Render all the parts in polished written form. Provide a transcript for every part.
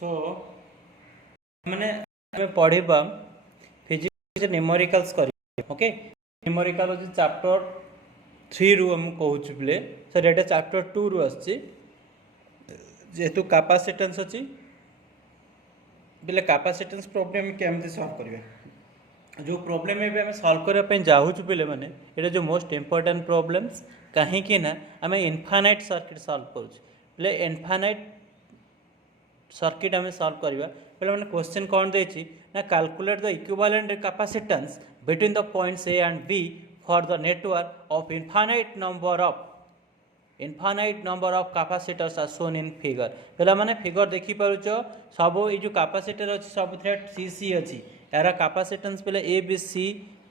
सो मैंने पढ़ा physics numericals कर ओके न्यूमेरिकल होची चैप्टर 3 रु हम कहूँ पिले सर एटा चैप्टर 2 रु आछि जेहेतु कैपेसिटेंस अच्छी पिले कैपेसिटेंस प्रॉब्लम केमती सॉल्व करिवे जो प्रॉब्लम एबे हम सॉल्व करबा पे जाहुछु पिले माने एटा जो मोस्ट इंपोर्टेंट प्रॉब्लम्स काहे कि ना हम इनफाइनाइट सर्किट सॉल्व करूछु पिले इनफाइनाइट सर्किट आम सॉल्व करवा पे मैंने क्वेश्चन कौन देती ना calculate the equivalent capacitance between the points A and B for the network of infinite number of capacitors are shown in figure पे मैंने फिगर देखी पारुच सब ये जो कैपेसिटर अच्छी सब सी सी अच्छी यार कैपेसिटेंस पे ए बी सी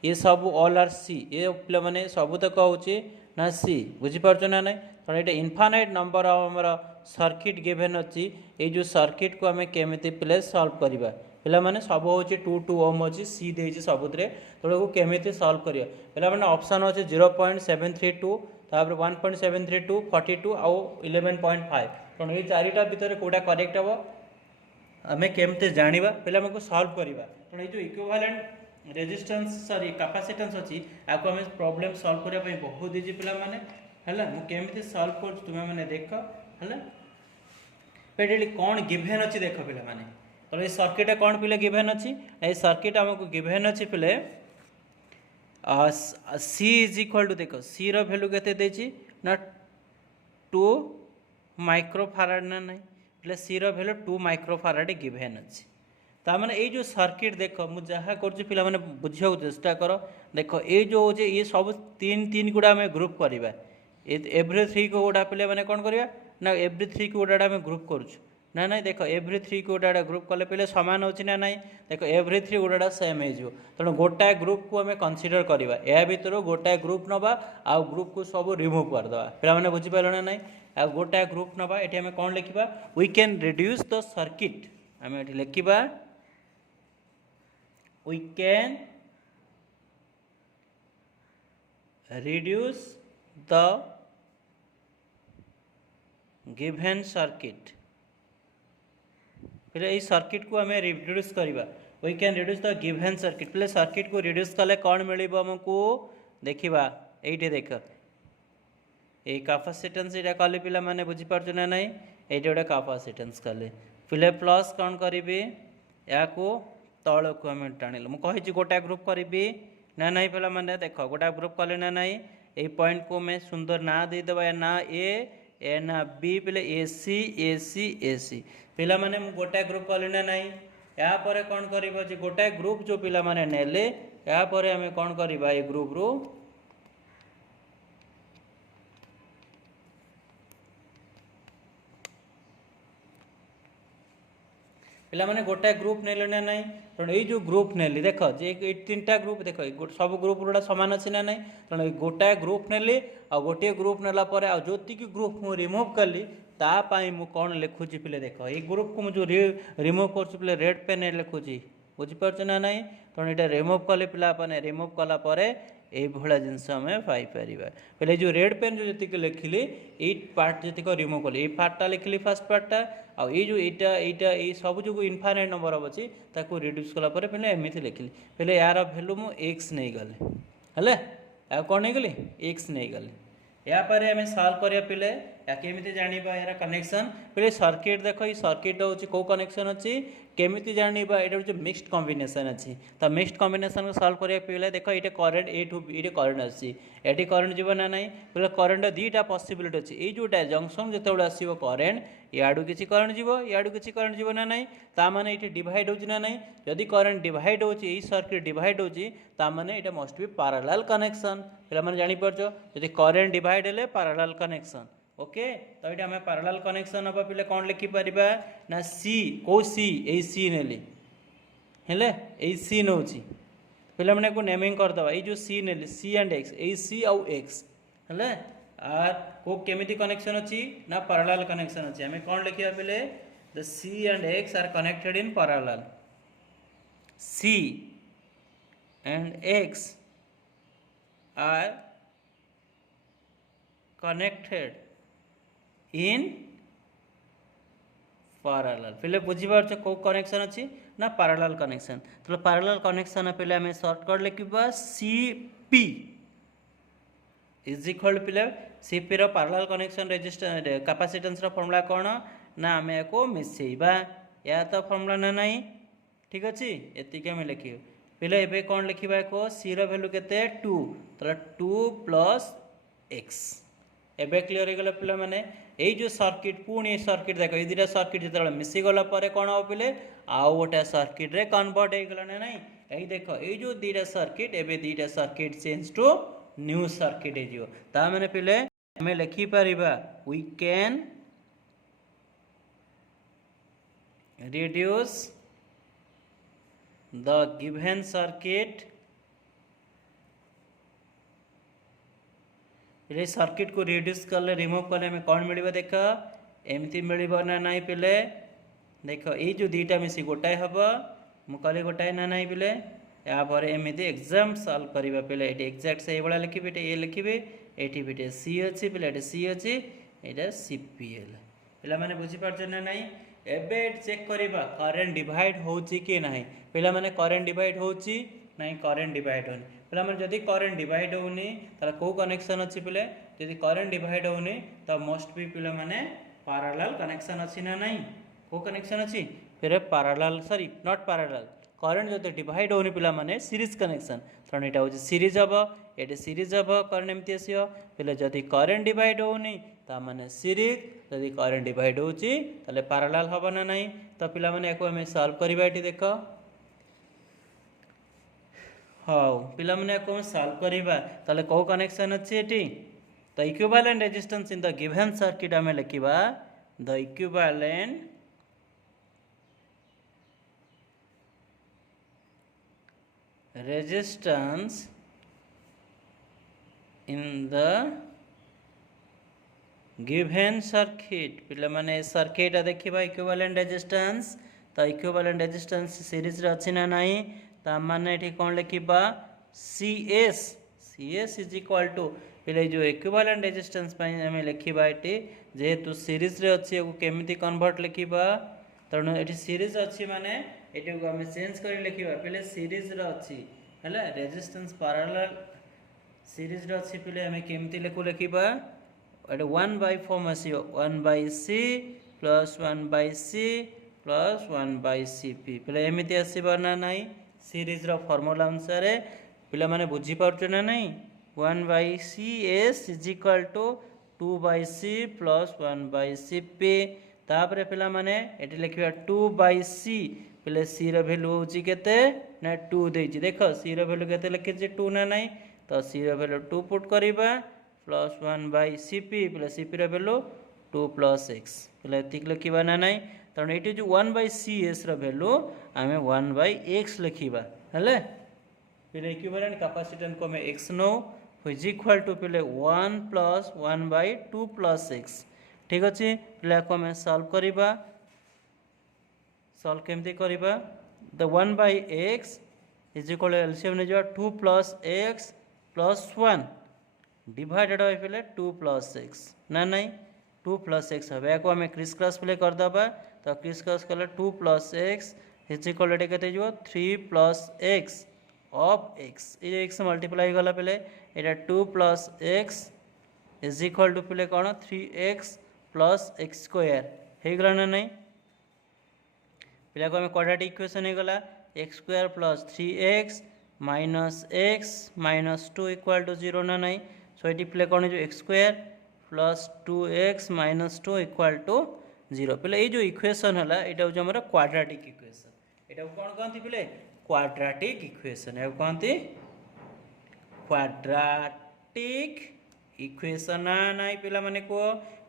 ये सब ऑल आर सी ये पे मैंने सबुतक हूँ ना सी बुझीपार ना ना कारण ये इनफाइनाइट नंबर ऑफ आमर सर्किट गिवेन अच्छी ये जो सर्किट को आम केमी प्ले सॉल्व करवा पे मैंने सब हूँ 2 ओम अच्छी सी देती सबुत तो केमी सॉल्व करिया पे मैंने ऑप्शन अच्छे 0.732 तापर 1.732 42 आउ 11.5 तेणु ये चारिटा भितर कौटा करेक्ट हम आम केमती जाना पे आमको सॉल्व करवा तेणु ये जो इक्विवेलेंट रेजिस्टेंस सॉरी कैपेसिटेंस अच्छी आपको आम प्रॉब्लम सॉल्व करने बहुत इजी पे मैंने है मुझे सॉल्व कर तुम्हें मैंने देख है पे कौन गिवेन अच्छी देख पे मैंने तो ये सर्किट कौन पे गिवेन अच्छी ये सर्किट आमको गिवेन अच्छी पे सी इज इक्वल टू देख सी रैल्यू के ना 2 माइक्रोफाराड ना ना पे सी रैल्यू 2 माइक्रोफाराड गिवेन अच्छी ताने ये जो सर्किट देख मुझे जहाँ कर पे बुझा चेष्टा कर देख ये जो हो ये सब तीन तीन गुड़ा आम ग्रुप करवा एव्री 3 को गोटा पे मैंने कौन करवा ना एव्री 3 को गोटा आम ग्रुप करुँ ना ना देख एव्री 3 को गोटा ग्रुप कले पे सामान हो ना ना देख एव्री 3 गोटा सेम हो तेणु गोटाए ग्रुप को आम कनसीडर करवा या भर गोटाए ग्रुप नवा आ ग्रुप को सब रिमूव करदे पे मैंने बुझीपार ना ना आ गोटाए ग्रुप नवा ये आम कौन लिखा we can reduce the circuit आम ये लिखा we can reduce the given circuit पहले ये सर्किट को हमें रिड्यूस करवा we can reduce the given circuit पहले सर्किट को रिड्यूस कले कौन मिलिबो हमको देखिबा एइटे देख ए कैपेसिटेंस एटा कले पिला माने बुझी पारछ ना नाही एटा ओटा कैपेसिटेंस कले पहले प्लस कौन करिवे या को तल को आम टाणिल मुझे गोटाए ग्रुप करी ना ना पे मैंने देख गोटाए ग्रुप कले ना ना ये पॉइंट को मैं सुंदर ना देदेबा या ना ए ना बी पे ए सी ए सी ए सी पिला माने गोटाए ग्रुप कले ना ना या पर कौन कर गोटाए ग्रुप जो पिला माने नेले या पर आम कौन करवा ये ग्रुप रू पे मैंने गोटाए ग्रुप ने ना ना तेणु ये जो ग्रुप नेली देख जे 3टा ग्रुप देख सब ग्रुप गुड़ा सामान अच्छी ना ना तेणु गोटाए ग्रुप नेली आ गोटे ग्रुप नेला जो ग्रुप मुझे रिमूव कली तापाई मु कौन लिखुची पे देख ये ग्रुप को मुझे रिमूव कर रेड पेन लिखुची बुझीपार ना ना तेणु ये रिमूव कले पे रिमूव कलापर ये जिनस आम पाइपर पहले जो रेड पेन जो जी लिखिली ये पार्ट जी रिमूव कली ये पार्टा लिखिली फास्ट पार्टा आउ ये जो यहाँ ये सब जो इनफाइनाइट नंबर ऑफ अच्छी ताको रिड्यूस कलापर पे एमती लिखिली पहले यार भैल्यू मु एक्स नहीं गले हेले या कौन नहीं गली एक्स नहीं गले या पर आम सॉल्व करिया पिले या केमिति जानिबा यार कनेक्शन पे सर्किट देख ये सर्किट होची को कनेक्शन अच्छी केमिति जानिबा एटा होची मिक्स्ड कॉम्बिनेशन अच्छी तो मिक्स्ड कॉम्बिनेशन को सॉल्व करिया पिले देख ये करंट ए टू ये करंट अच्छी एटी करंट जीव ना ना पे करंट दुईटा पॉसिबिलिटी अच्छी ये जोटा जंक्शन जो आसो करंट याडू किसी करंट जीव याडू किसी करंट जीव ना ना ताने ये डिवाइड होची ना ना जदि करंट डिवाइड होची ये सर्किट डिवाइड होची ताने ये मस्ट बी पैरेलल कनेक्शन पे मैंने जानिपारछ जदि करंट डिवाइड हेले पैरेलल कनेक्शन ओके तो ये आम पैरेलल कनेक्शन हम पे कौन लिखिपर ना सी कौ सी ये सी नेली हेले ये सी नौ पे मैंने को नेमिंग करदे ये जो सी नेली सी एंड एक्स ये सी आउ एक्स हेले आर को केमिति कनेक्शन अच्छी ना पैरेलल कनेक्शन अच्छी आम कौन लिखा पे the c and x are connected in parallel c and x are connected in parallel पिले बुझी पारछ को कनेक्शन अछि ना parallel कनेक्शन तो parallel कनेक्शन पिले हमें शॉर्टकट लिखिबा CP इज इक्वल पिले CP रो parallel कनेक्शन रेजिस्टेंस कैपेसिटेंस रो फार्मूला कोन ना हमें को मिसेइबा या तो फार्मूला ना नहीं ठीक अछि एतिके हमें लिखियो पिले एबे कोन लिखिबा को C रो वैल्यू केते 2 तो 2 प्लस x एबे क्लियर हो गला पिले माने এই जो सर्किट पुणी सर्किट देख दुटा सर्किट जो मिसी गला कौन हम पिले आउ गोटे सर्किट रे कन्वर्ट हो गला ना नहीं यही देख ये जो दुटा सर्किट एबे दुटा circuit change to new circuit हो ता माने पिले हमें लिखि परिबा we can reduce the given circuit ये सर्किट को रिड्यूस कले रिमूव कले हमें कौन मिल देख एमती मिल ना नहीं पिले देख ये जो दुटा मिसी गोटाए हम मुझे गोटाए ना नहीं पिले यापर एमती एग्जाम सॉल्व करवा पिले ये एक्जाक्ट से भाया लिखिबे ये लिखिबे ये भी सी अच्छी पिले ये सी अच्छी यहाँ CPL पिला माने बुझी पारछ ना नहीं एबे चेक करवा करेंट डिवाइड होची कि नहीं पिला माने करेंट डिवाइड होची नहीं करेंट डिवाइड होनी पिला माने जदी करेंट डिवाइड होनी ताला को कनेक्शन अछि पिले जदी करेंट डिवाइड होनी त मोस्ट भी पिला माने पैरेलल कनेक्शन अछि ना नहीं को कनेक्शन अछि फिर parallel sorry not parallel current जदी डिवाइड होनी पिला माने सीरीज कनेक्शन कारण एटा होची सीरीज हबो एटा सीरीज हबो कारण एमती आसियो पिले जदी करेंट डिवाइड होनी ता माने सीरीज जदी करेंट डिवाइड होची ताले पैरेलल हबो ना नहीं तो पिला माने एको हमें सॉल्व करबा एटी देखो हाँ पिला माने को सॉल्व करबा ताले को कनेक्शन अछि एटी the equivalent resistance in the given circuit हमें लिखिबा the equivalent resistance in the given circuit पिला माने सर्किट देखिबा इक्विवेलेंट रेजिस्टेंस तो इक्विवेलेंट रेजिस्टेंस सीरीज रे अछि ना नाही ता माने एठी कोन लिखिबा CS CS is equal to पिले जो इक्विवेलेंट रेजिस्टेंस पई हमें लिखिबा एठी जेहेतु सीरीज रे अछि को केमिति कन्वर्ट लिखिबा तणु एठी सीरीज अछि माने एटी को हमें चेंज कर लिखिबा पहले सीरीज रे अछि हला रेजिस्टेंस पैरेलल सीरीज रे अछि पहले हमें केमती लिखिबा एटा 1/4 आसीओ 1/C plus 1/C plus 1/CP पहले एमिति आसीबा ना नहीं सीरीज रो फार्मूला अनुसार पिला माने बुझी पारछ ना नहीं 1/CS is equal to 2/C plus 1/CP तापर पिला माने एटी लिखिबा 2/C पिले C रो वैल्यू होची केते ना 2 देछि देखो C रो वैल्यू केते लिखि जे 2 ना नहीं तो C रो वैल्यू 2 पुट करबा प्लस 1/CP पिले CP रो वैल्यू 2 प्लस x पिले ठीक लिखिबा ना नहीं तण एटी जो 1/CS रो वैल्यू हमें 1/x लिखिबा हले पिले इक्विवेलेंट कैपेसिटेंस को हमें x नो इज इक्वल टू पिले 1 प्लस 1/2 प्लस x ठीक अछि पिले को हमें सॉल्व करबा सॉल्व केमती करबा the 1/x is equal to LCM ने जो 2 plus x plus 1 divided by पिले 2 प्लस x ना नहीं 2 प्लस x हबे को हमें क्रिस क्रॉस प्ले कर दबा तो क्रिस क्रॉस कले 2 plus x is equal to केते जो 3 प्लस x ऑफ x ये x मल्टीप्लाई गला पहले एटा 2 plus x is equal to पहले कोन 3x प्लस x स्क्वायर हे गला ना नहीं पहले को हमें क्वाड्रेटिक इक्वेशन हे गला x square plus 3x minus x minus 2 equal to 0 ना नहीं सो एटी पहले कोन जो x square plus 2x minus 2 equal to 0 पहले ये जो इक्वेशन हला एटा जो हमरा क्वाड्रेटिक इक्वेशन एटा कोन कहंती पहले क्वाड्रेटिक इक्वेशन है कहंती क्वाड्रेटिक इक्वेशन नहीं पिला माने को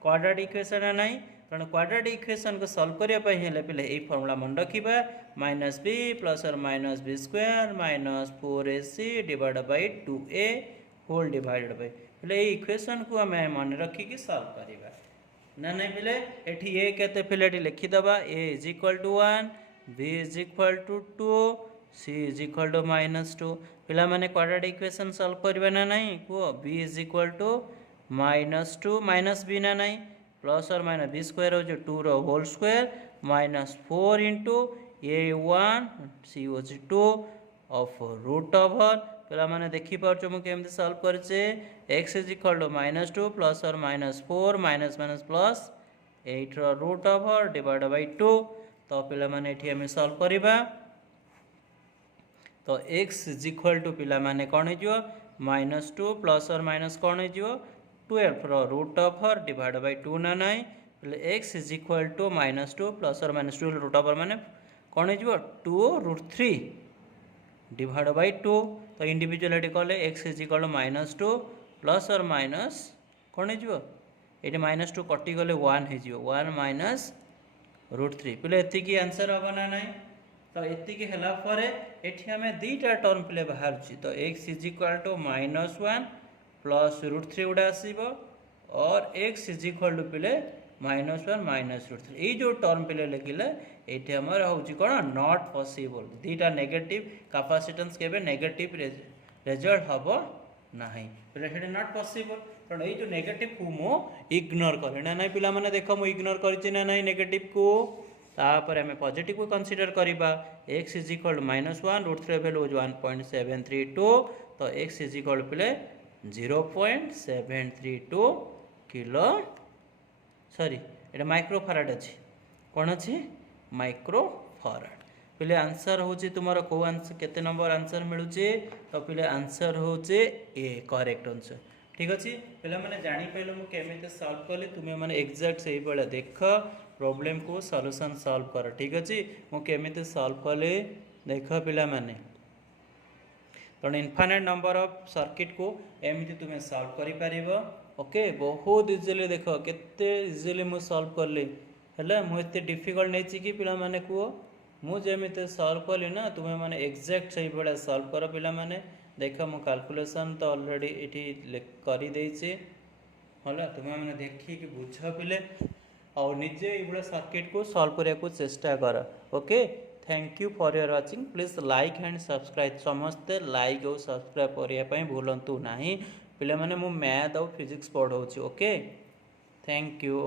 क्वाड्रेटिक इक्वेशन नहीं कारण क्वाड्रेटिक इक्वेशन को सॉल्व करया पई हेले पहले ए फार्मूला मन रखिबा -b प्लस और minus b square minus 4ac divided by 2a whole divided by पहले ए इक्वेशन को हमें मन रखी कि सॉल्व करिबा ना नहीं पहले एठी a केते पहले एठी लिखि दबा a is equal to 1 b is equal to 2 c is equal to -2 पिला माने क्वाड्रेटिक इक्वेशन सॉल्व करबा ना नहीं को b is equal to -2 minus b ना नहीं प्लस और माइनस b स्क्वायर हो जो 2 रो होल स्क्वायर -4 इंटू a1 सी होची 2 ऑफ रूट ओवर पिला माने देखि पारछो मु केमते सॉल्व करछे x is equal to -2 plus और -4 माइनस माइनस प्लस 8 रो रूट ओवर डिवाइड बाय 2 तो पिला माने एठी हम सॉल्व करिबा तो x इज इक्वल टू पिला माने कोन हिजो -2 प्लस और माइनस कोन हिजो 12 रो रूट ओवर डिवाइड बाय 2 ना नाही पहले x is equal to -2 plus और माइनस 2 रूट ओवर माने कौन हो 2√3 डिवाइड बाय 2 तो इंडिविजुअलिटी कले x is equal to -2 plus और माइनस कौन हो ये -2 कटि गले 1 हो 1 माइनस √3 पहले एतिकी आंसर हम ना नहीं तो एतिकी हला पर एठी हमें दुईटा टर्म पहले बाहर तो x is equal to -1 plus √3 गुड़ा आसीबो और x इज इक्वल टू पहले -1 माइनस √3 ये जो टर्म पहले लिखिले ये आमर हूँ कौन नॉट पॉसिबल दुईटा नेगेटिव कैपेसिटेंस केबे नेगेटिव रिजल्ट हम ना पे नॉट पॉसिबल कारण ये जो नेगेटिव को मु इग्नोर करे ना नहीं पिला माने देख मु इग्नोर करिछि ना नहीं नेगेटिव को तापर हमें पॉजिटिव को कंसीडर करिबा x is equal to -1 √3 value 1.732 तो x is equal to 0.732 kilo sorry ये माइक्रोफाराड अच्छी कौन अच्छी माइक्रोफाराड पहले आंसर हूँ तुम कौ आंसर केते नंबर आंसर मिलूचे तो पहले आंसर हूँ ए करेक्ट आंसर ठीक अच्छे पे मैंने जापारे मुझे सॉल्व कली तुम्हें मैंने एक्जाक्ट से भाया देख प्रॉब्लम को सॉल्यूशन सॉल्व कर ठीक अच्छे मुझे सॉल्व कली देख पिला माने तो इनफाइनाइट नंबर ऑफ सर्किट को एमती तुम्हें सॉल्व कर ओके बहुत इजिली देख केते इजिली मु सॉल्व करली है मुझे डिफिकल्ट नहीं कि पिला माने कह मुझे सॉल्व कली ना तुम्हें मैंने एक्जाक्ट से भाया सॉल्व कर पिला माने देख मु कैलकुलेशन तो ऑलरेडी ये कर तुम्हें मैंने देखिए बुझ पिले और निजे ये सर्किट को सॉल्व करने को चेष्टा कर okay thank you for your watching please like and subscribe समस्ते लाइक और सब्सक्राइब करने भूलु ना पे मैंने मैथ और फिजिक्स पढ़ाऊँ ओके थैंक यू।